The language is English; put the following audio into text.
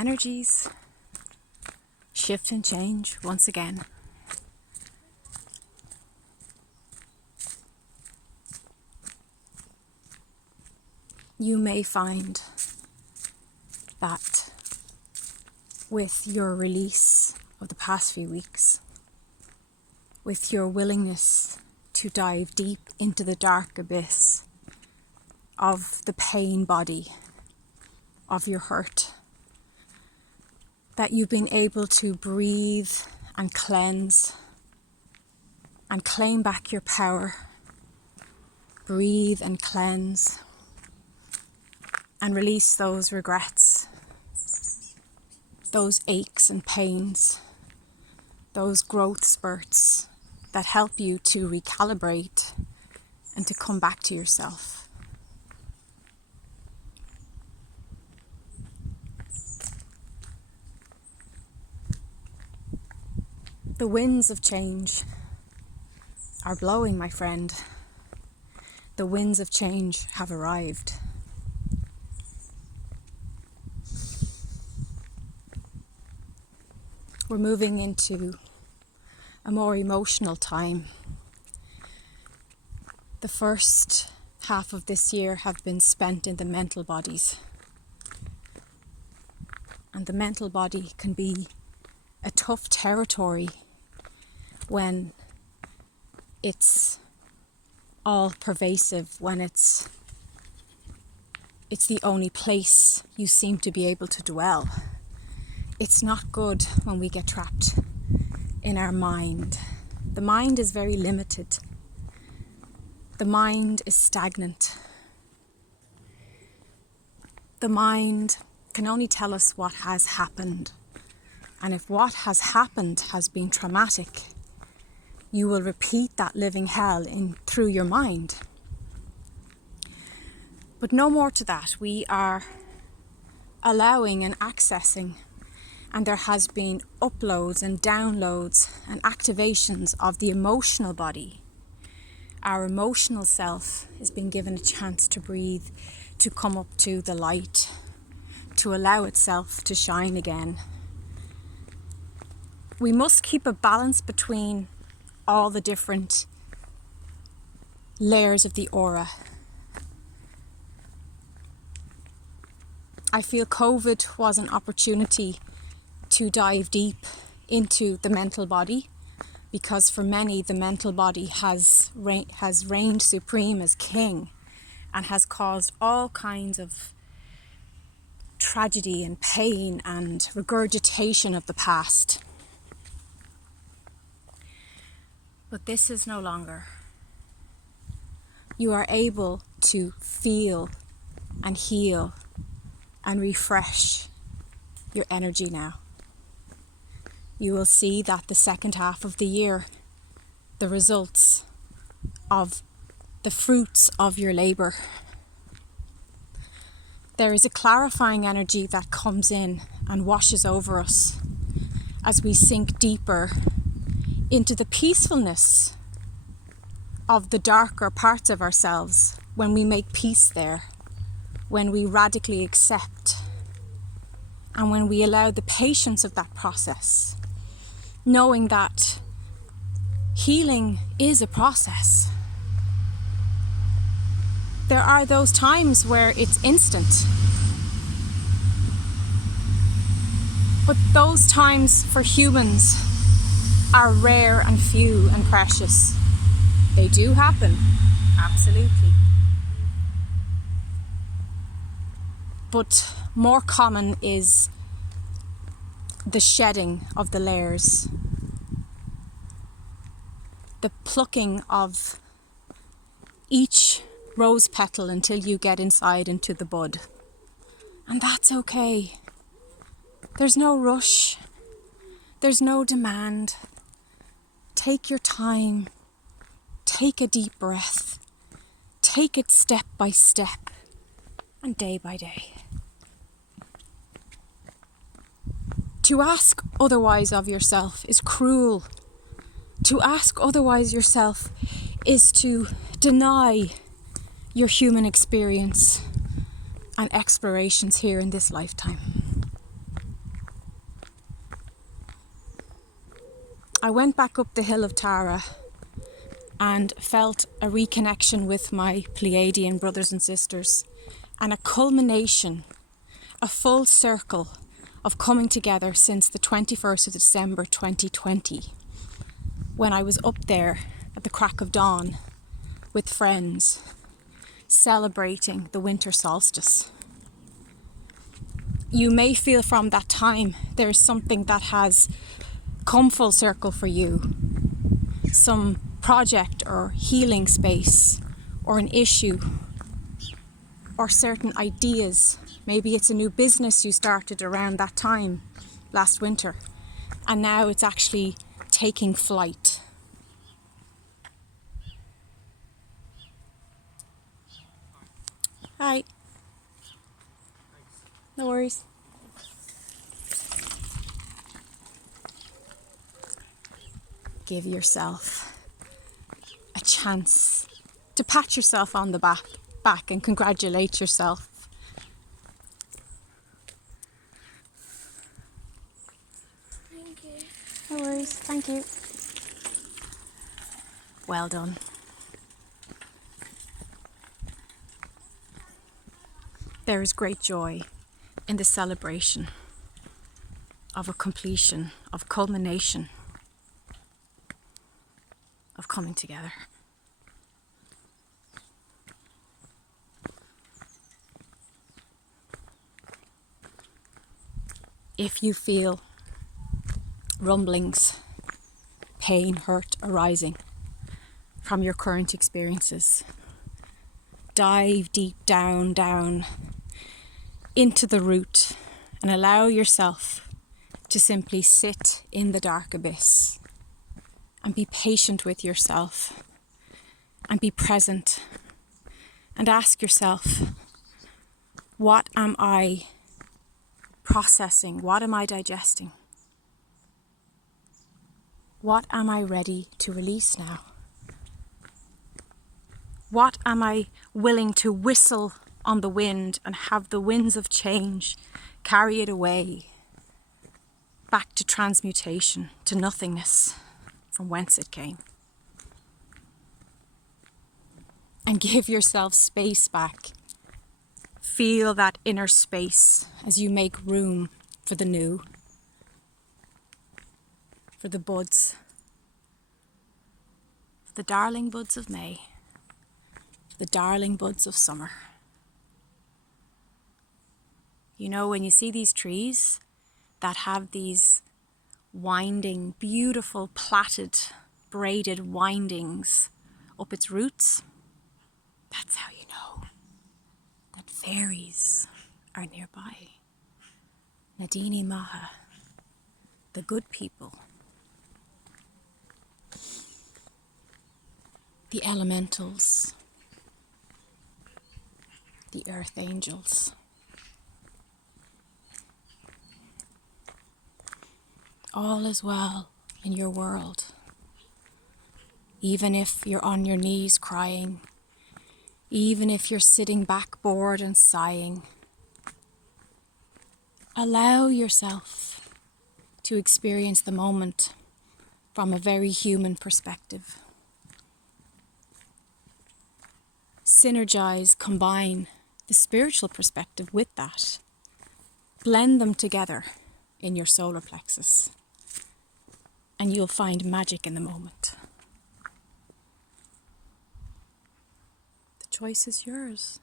energies shift and change once again. You may find that with your release of the past few weeks, with your willingness to dive deep into the dark abyss of the pain body, of your hurt, that you've been able to breathe and cleanse and claim back your power. Breathe and cleanse and release those regrets, those aches and pains, those growth spurts that help you to recalibrate and to come back to yourself. The winds of change are blowing, my friend. The winds of change have arrived. We're moving into a more emotional time. The first half of this year have been spent in the mental bodies. And the mental body can be a tough territory when it's all pervasive, when it's the only place you seem to be able to dwell. It's not good when we get trapped in our mind. The mind is very limited. The mind is stagnant. The mind can only tell us what has happened. And if what has happened has been traumatic, you will repeat that living hell through your mind. But no more to that. We are allowing and accessing, and there has been uploads and downloads and activations of the emotional body. Our emotional self is being given a chance to breathe, to come up to the light, to allow itself to shine again. We must keep a balance between all the different layers of the aura. I feel COVID was an opportunity to dive deep into the mental body, because for many the mental body has reigned supreme as king and has caused all kinds of tragedy and pain and regurgitation of the past. But this is no longer. You are able to feel and heal and refresh your energy now. You will see that the second half of the year, the results of the fruits of your labour. There is a clarifying energy that comes in and washes over us as we sink deeper into the peacefulness of the darker parts of ourselves, when we make peace there, when we radically accept, and when we allow the patience of that process, knowing that healing is a process. There are those times where it's instant, but those times for humans are rare and few and precious. They do happen, absolutely. But more common is the shedding of the layers, the plucking of each rose petal until you get inside into the bud. And that's okay. There's no rush. There's no demand. Take your time. Take a deep breath. Take it step by step and day by day. To ask otherwise of yourself is cruel. To ask otherwise yourself is to deny your human experience and explorations here in this lifetime. I went back up the hill of Tara and felt a reconnection with my Pleiadian brothers and sisters, and a culmination, a full circle of coming together since the 21st of December 2020, when I was up there at the crack of dawn with friends, celebrating the winter solstice. You may feel from that time there's something that has come full circle for you, some project or healing space or an issue or certain ideas. Maybe it's a new business you started around that time last winter and now it's actually taking flight. Hi. No worries. Give yourself a chance to pat yourself on the back and congratulate yourself. Thank you. No worries, thank you. Well done. There is great joy in the celebration of a completion, of culmination, of coming together. If you feel rumblings, pain, hurt arising from your current experiences, dive deep down into the root and allow yourself to simply sit in the dark abyss and be patient with yourself and be present and ask yourself, what am I processing? What am I digesting? What am I ready to release now? What am I willing to whistle on the wind and have the winds of change carry it away back to transmutation, to nothingness from whence it came? And give yourself space back. Feel that inner space as you make room for the new, for the buds, for the darling buds of May, the darling buds of summer. You know, when you see these trees that have these winding, beautiful, plaited, braided windings up its roots, that's how you know that fairies are nearby. Nadini Maha, the good people, the elementals, the earth angels. All is well in your world. Even if you're on your knees crying, even if you're sitting back bored and sighing, allow yourself to experience the moment from a very human perspective. Synergize, combine the spiritual perspective with that. Blend them together in your solar plexus, and you'll find magic in the moment. The choice is yours.